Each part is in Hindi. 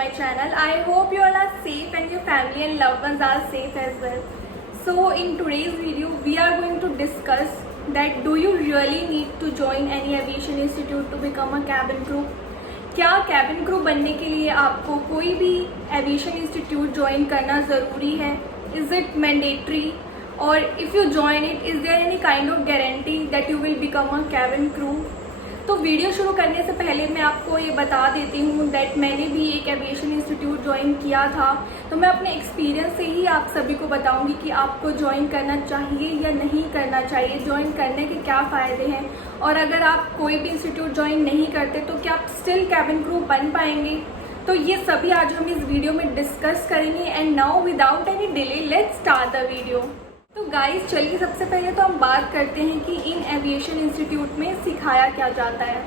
my channel. I hope you all are safe and your family and loved ones are safe as well. So in today's video we are going to discuss that do you really need to join any aviation institute to become a cabin crew? क्या कैबिन क्रू बनने के लिए आपको कोई भी एविएशन इंस्टीट्यूट ज्वाइन करना ज़रूरी है? Is it mandatory? और if you join it, is there any kind of guarantee that you will become a cabin crew? तो वीडियो शुरू करने से पहले मैं आपको ये बता देती हूँ दैट मैंने भी एक एविएशन इंस्टीट्यूट ज्वाइन किया था। तो मैं अपने एक्सपीरियंस से ही आप सभी को बताऊँगी कि आपको ज्वाइन करना चाहिए या नहीं करना चाहिए, ज्वाइन करने के क्या फ़ायदे हैं, और अगर आप कोई भी इंस्टीट्यूट ज्वाइन नहीं करते तो क्या आप स्टिल कैबिन क्रू बन पाएंगे? तो ये सभी आज हम इस वीडियो में डिस्कस करेंगे। And now without any delay let's start the video. तो गाइस चलिए सबसे पहले तो हम बात करते हैं कि इन एविएशन इंस्टीट्यूट में सिखाया क्या जाता है।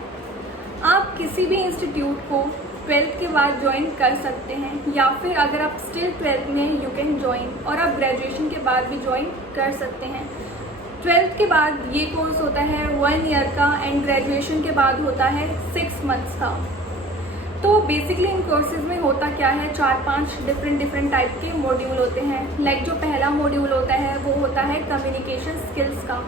आप किसी भी इंस्टीट्यूट को 12th के बाद ज्वाइन कर सकते हैं, या फिर अगर आप स्टिल 12th में यू कैन ज्वाइन, और आप ग्रेजुएशन के बाद भी ज्वाइन कर सकते हैं। 12th के बाद ये कोर्स होता है 1 ईयर का एंड ग्रेजुएशन के बाद होता है 6 मंथ्स का। तो बेसिकली इन कोर्सेज में होता क्या है, 4-5 डिफरेंट टाइप के मॉड्यूल होते हैं। लाइक जो पहला मॉड्यूल होता है वो होता है कम्युनिकेशन स्किल्स का,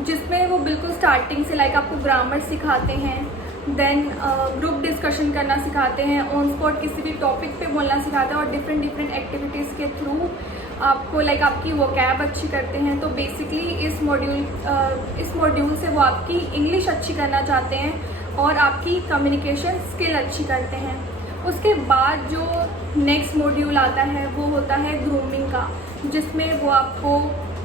जिसमें वो बिल्कुल स्टार्टिंग से लाइक आपको ग्रामर सिखाते हैं, देन ग्रुप डिस्कशन करना सिखाते हैं, ऑन स्पॉट किसी भी टॉपिक पे बोलना सिखाते हैं, और डिफरेंट एक्टिविटीज़ के थ्रू आपको लाइक आपकी वोकैब अच्छी करते हैं। तो बेसिकली इस मॉड्यूल से वो आपकी इंग्लिश अच्छी करना चाहते हैं और आपकी कम्युनिकेशन स्किल अच्छी करते हैं। उसके बाद जो नेक्स्ट मॉड्यूल आता है वो होता है ग्रूमिंग का, जिसमें वो आपको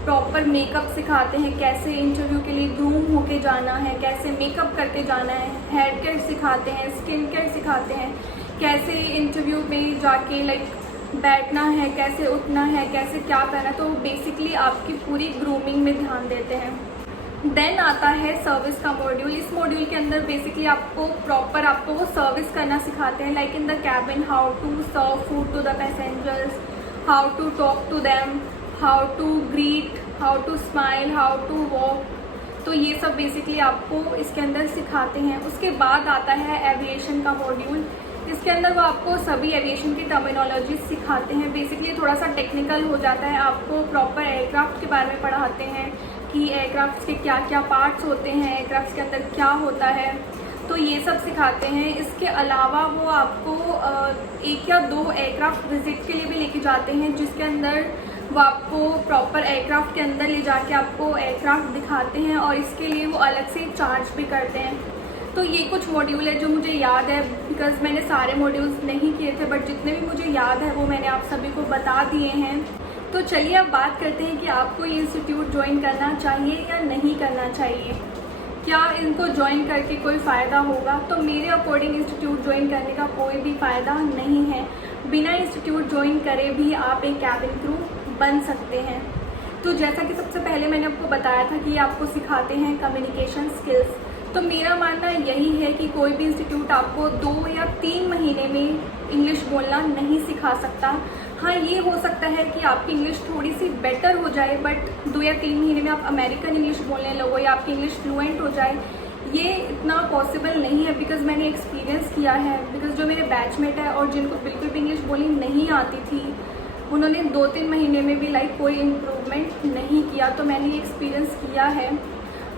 प्रॉपर मेकअप सिखाते हैं, कैसे इंटरव्यू के लिए ग्रूम होके जाना है, कैसे मेकअप करके जाना है, हेयर केयर सिखाते हैं, स्किन केयर सिखाते हैं, कैसे इंटरव्यू में जाके लाइक बैठना है, कैसे उठना है, कैसे क्या करना है। तो बेसिकली आपकी पूरी ग्रूमिंग में ध्यान देते हैं। देन आता है सर्विस का मॉड्यूल। इस मॉड्यूल के अंदर बेसिकली आपको वो सर्विस करना सिखाते हैं, like in the cabin, how to serve food to the passengers, how to talk to them, how to greet, how to smile, how to walk. तो ये सब बेसिकली आपको इसके अंदर सिखाते हैं। उसके बाद आता है एविएशन का मॉड्यूल। इसके अंदर वो आपको सभी एविएशन की टर्मिनोलॉजी सिखाते हैं। बेसिकली थोड़ा सा टेक्निकल हो जाता है, आपको प्रॉपर एयरक्राफ्ट के बारे में पढ़ाते हैं कि एयरक्राफ्ट के क्या क्या पार्ट्स होते हैं, एयरक्राफ्ट के अंदर क्या होता है, तो ये सब सिखाते हैं। इसके अलावा वो आपको 1 या 2 एयरक्राफ्ट विजिट के लिए भी लेके जाते हैं, जिसके अंदर वो आपको प्रॉपर एयरक्राफ्ट के अंदर ले जाके आपको एयरक्राफ्ट दिखाते हैं, और इसके लिए वो अलग से चार्ज भी करते हैं। तो ये कुछ मॉड्यूल है जो मुझे याद है, बिकॉज मैंने सारे मॉड्यूल्स नहीं किए थे, बट जितने भी मुझे याद है वो मैंने आप सभी को बता दिए हैं। तो चलिए अब बात करते हैं कि आपको ये इंस्टीट्यूट ज्वाइन करना चाहिए या नहीं करना चाहिए। क्या इनको ज्वाइन करके कोई फ़ायदा होगा? तो मेरे अकॉर्डिंग इंस्टीट्यूट ज्वाइन करने का कोई भी फ़ायदा नहीं है। बिना इंस्टीट्यूट ज्वाइन करे भी आप एक कैबिन क्रू बन सकते हैं। तो जैसा कि सबसे पहले मैंने आपको बताया था कि आपको सिखाते हैं कम्युनिकेशन स्किल्स। तो मेरा मानना यही है कि कोई भी इंस्टीट्यूट आपको 2 या 3 महीने में इंग्लिश बोलना नहीं सिखा सकता। हाँ, ये हो सकता है कि आपकी इंग्लिश थोड़ी सी बेटर हो जाए, बट 2 या 3 महीने में आप अमेरिकन इंग्लिश बोलने लगो या आपकी इंग्लिश फ्लुएंट हो जाए, ये इतना पॉसिबल नहीं है। बिकॉज़ मैंने एक्सपीरियंस किया है, बिकॉज़ जो मेरे बैचमेट है और जिनको बिल्कुल भी इंग्लिश बोलनी नहीं आती थी, उन्होंने 2-3 महीने में भी लाइक कोई इम्प्रूवमेंट नहीं किया। तो मैंने ये एक्सपीरियंस किया है,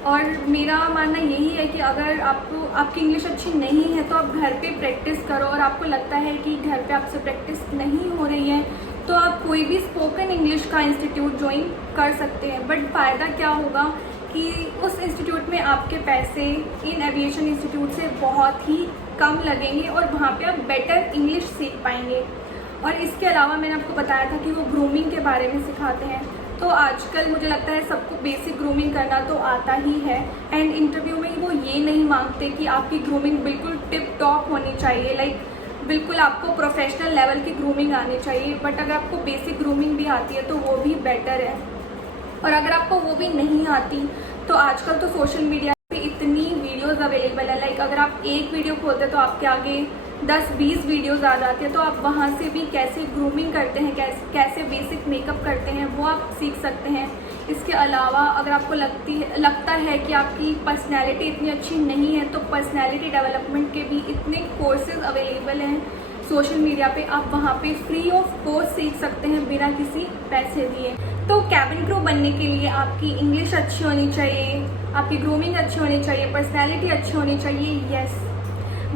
और मेरा मानना यही है कि अगर आपकी इंग्लिश अच्छी नहीं है तो आप घर पे प्रैक्टिस करो, और आपको लगता है कि घर पे आपसे प्रैक्टिस नहीं हो रही है तो आप कोई भी स्पोकन इंग्लिश का इंस्टीट्यूट ज्वाइन कर सकते हैं। बट फ़ायदा क्या होगा कि उस इंस्टीट्यूट में आपके पैसे इन एविएशन इंस्टीट्यूट से बहुत ही कम लगेंगे, और वहाँ पे आप बेटर इंग्लिश सीख पाएंगे। और इसके अलावा मैंने आपको बताया था कि वो ग्रूमिंग के बारे में सिखाते हैं। तो आजकल मुझे लगता है सबको बेसिक ग्रूमिंग करना तो आता ही है, एंड इंटरव्यू में वो ये नहीं मांगते कि आपकी ग्रूमिंग बिल्कुल टिप टॉप होनी चाहिए, लाइक बिल्कुल आपको प्रोफेशनल लेवल की ग्रूमिंग आनी चाहिए। बट अगर आपको बेसिक ग्रूमिंग भी आती है तो वो भी बेटर है। और अगर आपको वो भी नहीं आती तो आजकल तो सोशल मीडिया पे इतनी वीडियोज़ अवेलेबल है, लाइक अगर आप एक वीडियो खोलते तो आपके आगे 10-20 वीडियोज़ आ जाती है। तो आप वहाँ से भी कैसे ग्रूमिंग करते हैं, कैसे बेसिक मेकअप करते हैं, वो आप सीख सकते हैं। इसके अलावा अगर आपको लगता है कि आपकी पर्सनैलिटी इतनी अच्छी नहीं है, तो पर्सनैलिटी डेवलपमेंट के भी इतने कोर्सेज अवेलेबल हैं सोशल मीडिया पे आप वहाँ पे फ्री ऑफ कॉस्ट सीख सकते हैं बिना किसी पैसे दिए। तो कैबिन क्रू बनने के लिए आपकी इंग्लिश अच्छी होनी चाहिए, आपकी ग्रूमिंग अच्छी होनी चाहिए, पर्सनैलिटी अच्छी होनी चाहिए, यस।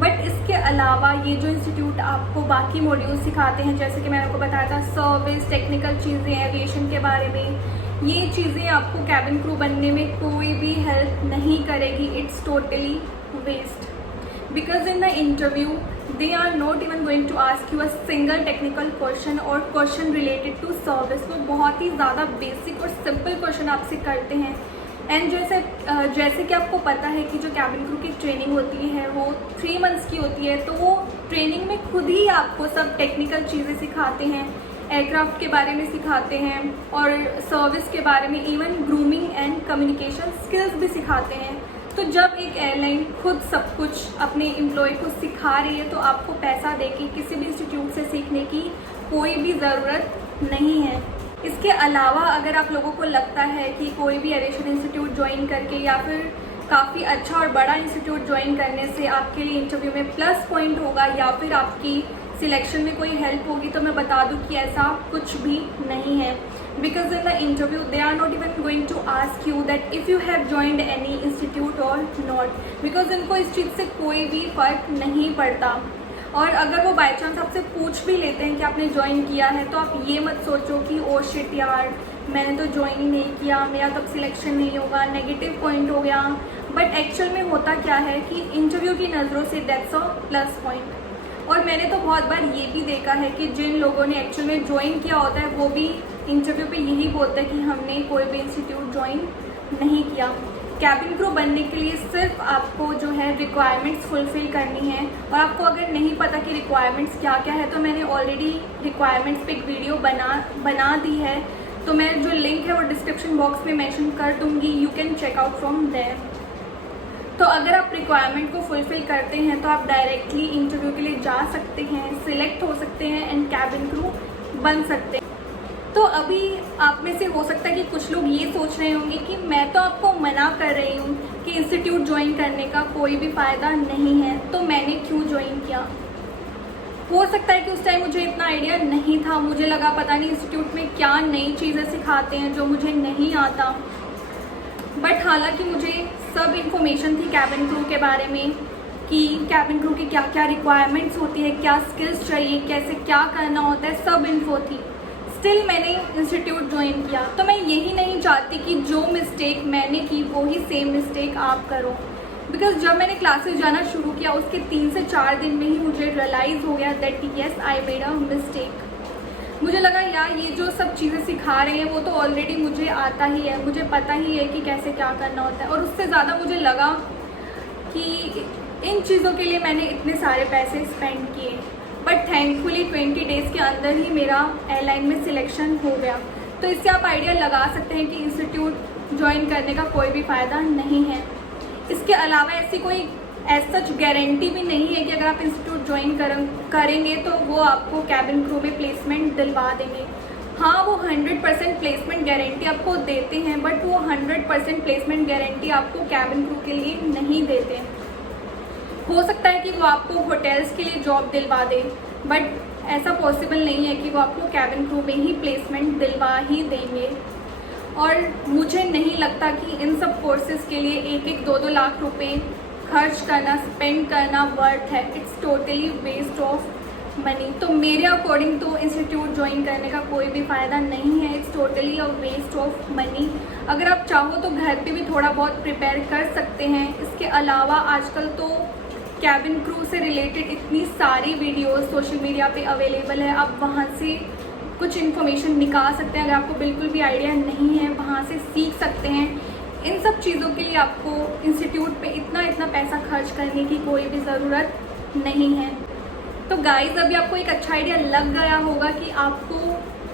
बट इसके अलावा ये जो इंस्टीट्यूट आपको बाकी मॉड्यूल सिखाते हैं, जैसे कि मैंने आपको बताया था सर्विस, टेक्निकल चीज़ें, एविएशन के बारे में, ये चीज़ें आपको कैबिन क्रू बनने में कोई भी हेल्प नहीं करेगी। It's totally waste, because in the interview they are not even going to ask you a single technical question और क्वेश्चन रिलेटेड टू सर्विस। वो बहुत ही ज़्यादा बेसिक और सिंपल क्वेश्चन आपसे करते हैं। एंड जैसे कि आपको पता है कि जो कैबिन क्रू की ट्रेनिंग होती है वो 3 मंथ्स की होती है, तो वो ट्रेनिंग में खुद ही आपको सब टेक्निकल चीज़ें सिखाते हैं, एयरक्राफ्ट के बारे में सिखाते हैं और सर्विस के बारे में, even grooming and communication skills भी सिखाते हैं। तो जब एक एयरलाइन खुद सब कुछ अपने एम्प्लॉय को सिखा रही है, तो आपको पैसा देके किसी भी इंस्टीट्यूट से सीखने की कोई भी ज़रूरत नहीं है। इसके अलावा अगर आप लोगों को लगता है कि कोई भी एविएशन इंस्टीट्यूट ज्वाइन करके या फिर काफ़ी अच्छा और बड़ा इंस्टीट्यूट ज्वाइन करने से आपके लिए इंटरव्यू में प्लस पॉइंट होगा या फिर आपकी सिलेक्शन में कोई हेल्प होगी, तो मैं बता दूं कि ऐसा कुछ भी नहीं है। Because in the interview they are not even going to ask you that if you have joined any institute or not, because इनको इस चीज़ से कोई भी फ़र्क नहीं पड़ता। और अगर वो बाई चांस आपसे पूछ भी लेते हैं कि आपने ज्वाइन किया है, तो आप ये मत सोचो कि ओ शिट यार मैंने तो ज्वाइन ही नहीं किया, मेरा तब सिलेक्शन नहीं होगा, नेगेटिव पॉइंट हो गया। बट एक्चुअल में होता क्या है कि इंटरव्यू की नज़रों से दैट्स अ प्लस पॉइंट। और मैंने तो बहुत बार ये भी देखा है कि जिन लोगों ने एक्चुअल में ज्वाइन किया होता है वो भी इंटरव्यू पे यही बोलते हैं कि हमने कोई भी इंस्टीट्यूट ज्वाइन नहीं किया। कैबिन क्रू बनने के लिए सिर्फ आपको जो है रिक्वायरमेंट्स फुलफ़िल करनी है। और आपको अगर नहीं पता कि रिक्वायरमेंट्स क्या क्या है, तो मैंने ऑलरेडी रिक्वायरमेंट्स पे एक वीडियो बना दी है, तो मैं जो लिंक है वो डिस्क्रिप्शन बॉक्स में मेंशन कर दूँगी, you can check out from there. तो अगर आप रिक्वायरमेंट को फुलफ़िल करते हैं तो आप डायरेक्टली इंटरव्यू के लिए जा सकते हैं, सिलेक्ट हो सकते हैं एंड कैबिन क्रू बन सकते हैं। तो अभी आप में से हो सकता है कि कुछ लोग ये सोच रहे होंगे कि मैं तो आपको मना कर रही हूँ कि इंस्टीट्यूट ज्वाइन करने का कोई भी फ़ायदा नहीं है, तो मैंने क्यों ज्वाइन किया। हो सकता है कि उस टाइम मुझे इतना आइडिया नहीं था, मुझे लगा पता नहीं इंस्टीट्यूट में क्या नई चीज़ें सिखाते हैं जो मुझे नहीं आता। बट हालांकि मुझे सब इन्फॉर्मेशन थी कैबिन क्रू के बारे में कि कैबिन क्रू की क्या क्या रिक्वायरमेंट्स होती है, क्या स्किल्स चाहिए, कैसे क्या करना होता है, सब इन्फो थी। स्टिल मैंने इंस्टीट्यूट ज्वाइन किया। तो मैं यही नहीं चाहती कि जो मिस्टेक मैंने की वही सेम मिस्टेक आप करो। बिकॉज जब मैंने क्लासेस जाना शुरू किया उसके 3 से 4 दिन में ही मुझे रियलाइज़ हो गया that yes I made a mistake. मुझे लगा यार ये जो सब चीज़ें सिखा रहे हैं वो तो ऑलरेडी मुझे आता ही है, मुझे पता ही है कि कैसे क्या करना होता है। और उससे ज़्यादा मुझे लगा कि इन चीज़ों के लिए मैंने इतने सारे पैसे स्पेंड किए, बट थैंकफुली 20 डेज़ के अंदर ही मेरा एयरलाइन में सिलेक्शन हो गया। तो इससे आप आइडिया लगा सकते हैं कि इंस्टीट्यूट ज्वाइन करने का कोई भी फ़ायदा नहीं है। इसके अलावा ऐसी कोई एज सच गारंटी भी नहीं है कि अगर आप इंस्टीट्यूट ज्वाइन करेंगे तो वो आपको कैबिन क्रू में प्लेसमेंट दिलवा देंगे। हाँ, वो 100% प्लेसमेंट गारंटी आपको देते हैं, बट वो 100% प्लेसमेंट गारंटी आपको कैबिन क्रू के लिए नहीं देते। हो सकता है कि वो आपको होटल्स के लिए जॉब दिलवा दे, बट ऐसा पॉसिबल नहीं है कि वो आपको कैबिन क्रू में ही प्लेसमेंट दिलवा ही देंगे। और मुझे नहीं लगता कि इन सब कोर्सेज़ के लिए 1-1, 2-2 लाख रुपए खर्च करना, स्पेंड करना वर्थ है। It's totally waste of money. तो मेरे अकॉर्डिंग तो इंस्टीट्यूट ज्वाइन करने का कोई भी फ़ायदा नहीं है। It's totally a waste of money. अगर आप चाहो तो घर पे भी थोड़ा बहुत प्रिपेयर कर सकते हैं। इसके अलावा आजकल तो कैबिन क्रू से रिलेटेड इतनी सारी वीडियोस सोशल मीडिया पे अवेलेबल है, आप वहाँ से कुछ इन्फॉर्मेशन निकाल सकते हैं। अगर आपको बिल्कुल भी आइडिया नहीं है वहाँ से सीख सकते हैं। इन सब चीज़ों के लिए आपको इंस्टीट्यूट पे इतना पैसा खर्च करने की कोई भी ज़रूरत नहीं है। तो गाइज़ अभी आपको एक अच्छा आइडिया लग गया होगा कि आपको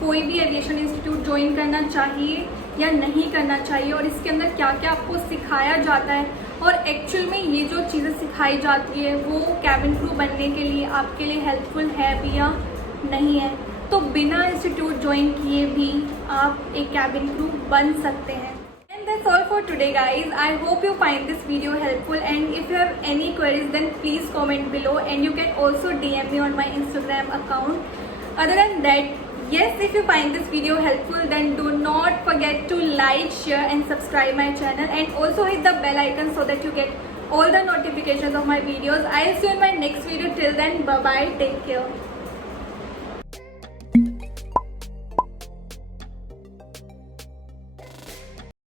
कोई भी एविएशन इंस्टीट्यूट ज्वाइन करना चाहिए या नहीं करना चाहिए, और इसके अंदर क्या क्या आपको सिखाया जाता है, और एक्चुअल में ये जो चीज़ें सिखाई जाती है वो कैबिन क्रू बनने के लिए आपके लिए हेल्पफुल है भी या नहीं है। तो बिना इंस्टीट्यूट ज्वाइन किए भी आप एक कैबिन क्रू बन सकते हैं। And that's all for today, guys. I hope you find this video helpful, and if you have any queries, then please comment below, and you can also DM me on my Instagram account. Other than that, yes, if you find this video helpful, then do not forget to like, share and subscribe my channel, and also hit the bell icon so that you get all the notifications of my videos. I'll see you in my next video. Till then, bye bye, take care.